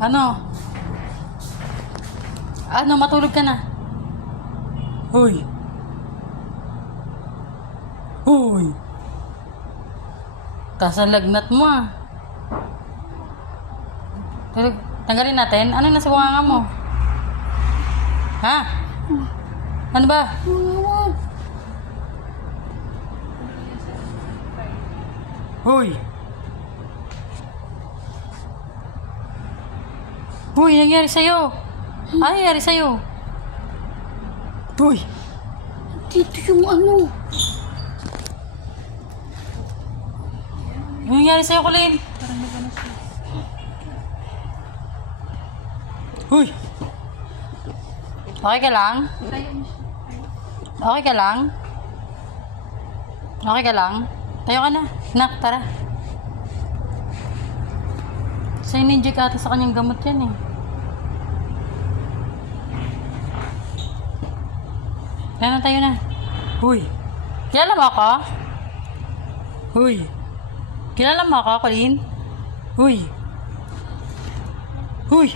Ano? Ano, matulog ka na. Hoy. Hoy. Taas ang lagnat mo ah. Tulog. Tanggalin natin. Ano yung nasa bunganga mo? Ha? Ano ba? Hoy! Hoy, nangyari sa'yo? Ano nangyari sa'yo? Hoy! Dito yung ano. Ano nangyari sa'yo, Colin? Hoy! Okay ka lang? Okay ka lang? Okay ka lang? Tayo ka na. Nak, tara. Sa ata sa kanyang gamot yan eh. Kaya na tayo na. Huy! Kilala mo ako? Huy! Kilala mo ako, Colin? Huy! Huy!